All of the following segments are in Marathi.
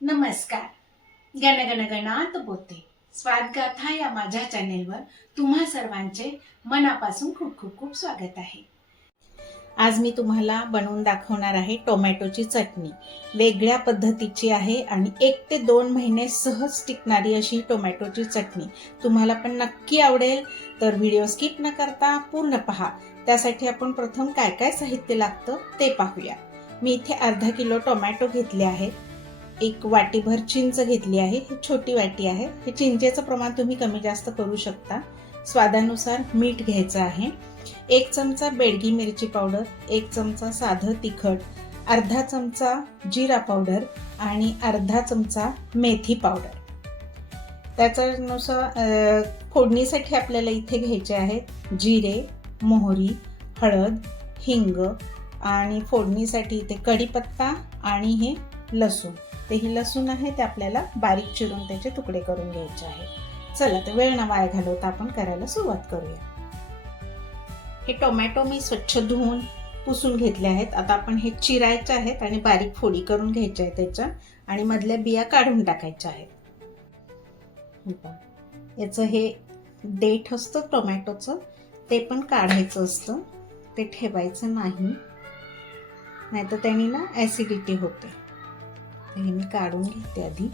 नमस्कार. गणगण गणात बोते स्वादगाथा या माझ्या चॅनेलवर तुम्हा सर्वांचे मनापासून खूप खूप खूप स्वागत आहे. आज मी तुम्हाला बनवून दाखवणार आहे टोमॅटोची चटणी. वेगळ्या पद्धतीची आहे आणि एक ते दोन महिने सहज टिकणारी अशी टोमॅटोची चटणी. तुम्हाला पण नक्की आवडेल. तर व्हिडिओ स्किप न करता पूर्ण पहा. त्यासाठी आपण प्रथम काय काय साहित्य लागतं ते पाहूया. मी इथे अर्धा किलो टोमॅटो घेतले आहेत. एक वाटीभर चिंच घेतली आहे. ही छोटी वाटी आहे. हे चिंचेचं प्रमाण तुम्ही कमी जास्त करू शकता. स्वादानुसार मीठ घ्यायचं आहे. एक चमचा बेडगी मिरची पावडर एक चमचा साधं तिखट अर्धा चमचा जिरा पावडर आणि अर्धा चमचा मेथी पावडर. त्याच्यानुसार फोडणीसाठी आपल्याला इथे घ्यायचे आहेत जिरे मोहरी हळद हिंग आणि फोडणीसाठी इथे कढीपत्ता आणि हे लसूण. ते ही लसूण आहे ते आपल्याला बारीक चिरून त्याचे तुकडे करून घ्यायचे आहे चला तर वेळ ना वाया घालवता आपण करायला सुरुवात करूया. हे टोमॅटो मी स्वच्छ धुवून पुसून घेतले आहेत. आता आपण हे चिरायचे आहेत आणि बारीक फोडी करून घ्यायच्या आहेत त्याच्या आणि मधल्या बिया काढून टाकायच्या आहेत. याचं हे देठ असतं टोमॅटोचं ते पण काढायचं असतं. ते ठेवायचं नाही. नाहीतर त्याने ना ॲसिडिटी होते. हे मी काढून घेते आधी.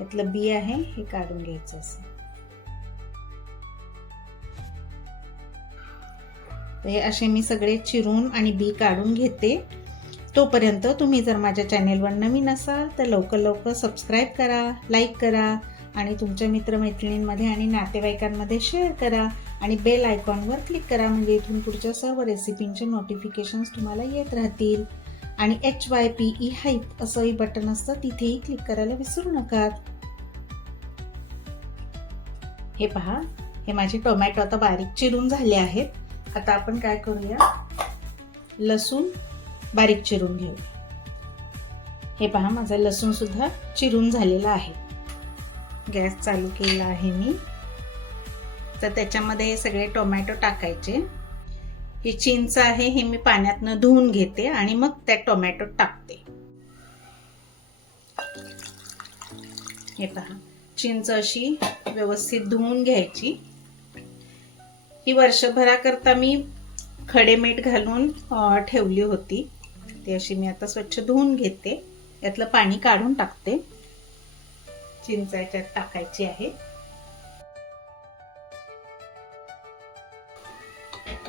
यातलं बी आहे हे काढून घ्यायचं असं. हे असे मी सगळे चिरून आणि बी काढून घेते. तोपर्यंत तुम्ही जर माझ्या चॅनेलवर नवीन असाल तर लवकर लवकर सबस्क्राईब करा लाईक करा आणि तुमच्या मित्रमैत्रिणींमध्ये आणि नातेवाईकांमध्ये शेअर करा आणि बेल आयकॉनवर क्लिक करा म्हणजे इथून पुढच्या सर्व रेसिपींचे नोटिफिकेशन्स तुम्हाला येत राहतील. आणि H Y P E hype असंही बटन असतं तिथेही क्लिक करायला विसरू नका हे पहा हे माझे टोमॅटो आता बारीक चिरून झाले आहेत. आता आपण काय करूया? लसूण बारीक चिरून घेऊया. हे पहा माझा लसूण सुद्धा चिरून झालेला आहे. गॅस चालू केला आहे मी. तर त्याच्यामध्ये हे सगळे टोमॅटो टाकायचे. ही चिंच आहे हे मी पाण्यातनं धुवून घेते आणि मग त्यात टोमॅटो टाकते. हे पहा चिंच अशी व्यवस्थित धुवून घ्यायची. ही वर्षभराकरता मी खडे मीठ घालून ठेवली होती. ती अशी मी आता स्वच्छ धुवून घेते. यातलं पाणी काढून टाकते. चिंचायच्या टाकायची आहे.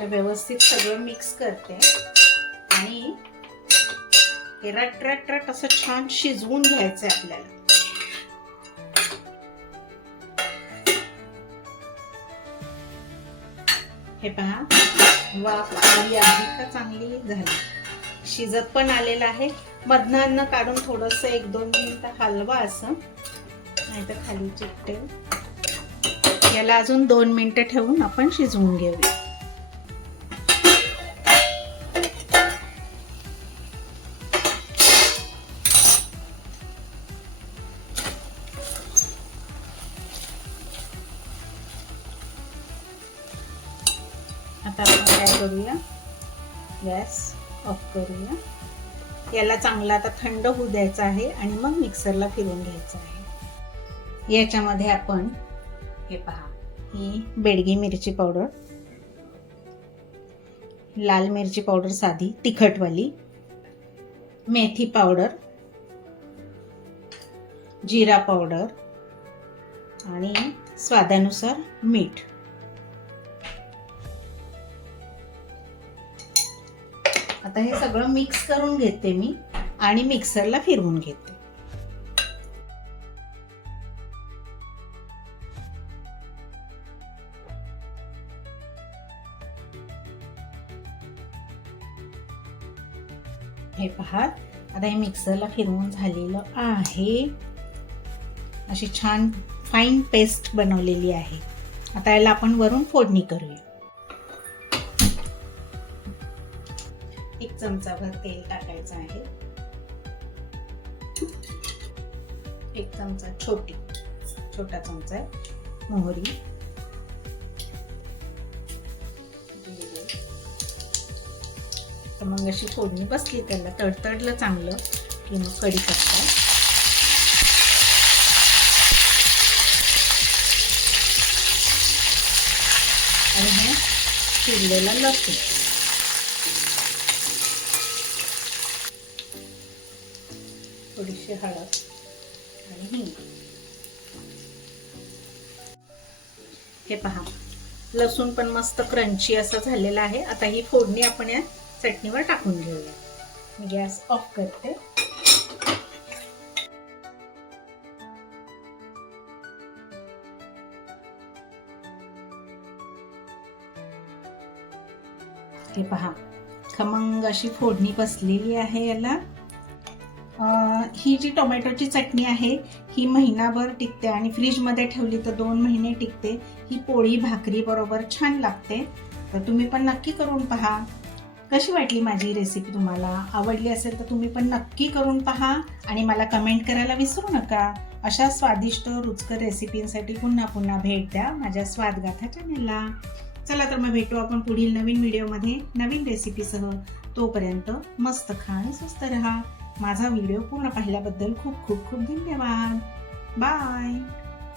व्यवस्थित सगळं मिक्स करते. आणि हे रट रट रट असं छान शिजवून घ्यायचं आहे आपल्याला. हे पहा वाफ आली का चांगली झाली. शिजत पण आलेलं आहे. मधनं काढून थोडस एक दोन मिनिटं हलवा असं नाहीतर खाली चिकटेल याला अजून दोन मिनिटं ठेवून आपण शिजवून घेऊया. आता आपण काय करूया? गॅस ऑफ करूया. याला चांगला आता थंड होऊ द्यायचा आहे आणि मग मिक्सरला फिरून घ्यायचं आहे. याच्यामध्ये आपण हे पहा. ही बेडगी मिरची पावडर लाल मिरची पावडर साधी तिखटवाली मेथी पावडर जिरा पावडर आणि स्वादानुसार मीठ. आता हे सगळं मिक्स करून घेते मी आणि मिक्सरला फिरवून घेते. हे पहा. आता हे मिक्सरला फिरवून झालेलं आहे. अशी छान फाईन पेस्ट बनवलेली आहे. आता याला आपण वरून फोडणी करूया. एक चमचाभर तेल टाकायचं आहे. एक चमचा छोटी छोटा चमचा आहे मोहरी. मग अशी फोडणी बसली त्याला तडतडलं चांगलं की मग कढी करतात आणि हे चिरलेला लसूण. थोडीशी हळद आणि हिंग. हे पहा लसूण पण मस्त क्रंची असं झालेलं आहे. आता ही फोडणी आपण या चटणीवर टाकून घेऊया. मी गॅस ऑफ करते. हे पहा खमंग अशी फोडणी बसलेली आहे याला. ही जी टोमॅटोची चटणी आहे ही महिनाभर टिकते आणि फ्रीजमध्ये ठेवली तर दोन महिने टिकते. ही पोळी भाकरी बरोबर छान लागते. तर तुम्ही पण नक्की करून पहा. कशी वाटली माझी रेसिपी तुम्हाला? आवडली असेल तर तुम्ही पण नक्की करून पहा आणि मला कमेंट करायला विसरू नका. अशा स्वादिष्ट रुचकर रेसिपींसाठी पुन्हा पुन्हा भेट द्या माझ्या स्वादगाथा चॅनेलला चला तर मग भेटू आपण पुढील नवीन व्हिडिओमध्ये नवीन रेसिपीसह तोपर्यंत मस्त खा आणि स्वस्त रहा. माझा व्हिडिओ पूर्ण पाहिल्याबद्दल खूप खूप खूप धन्यवाद. बाय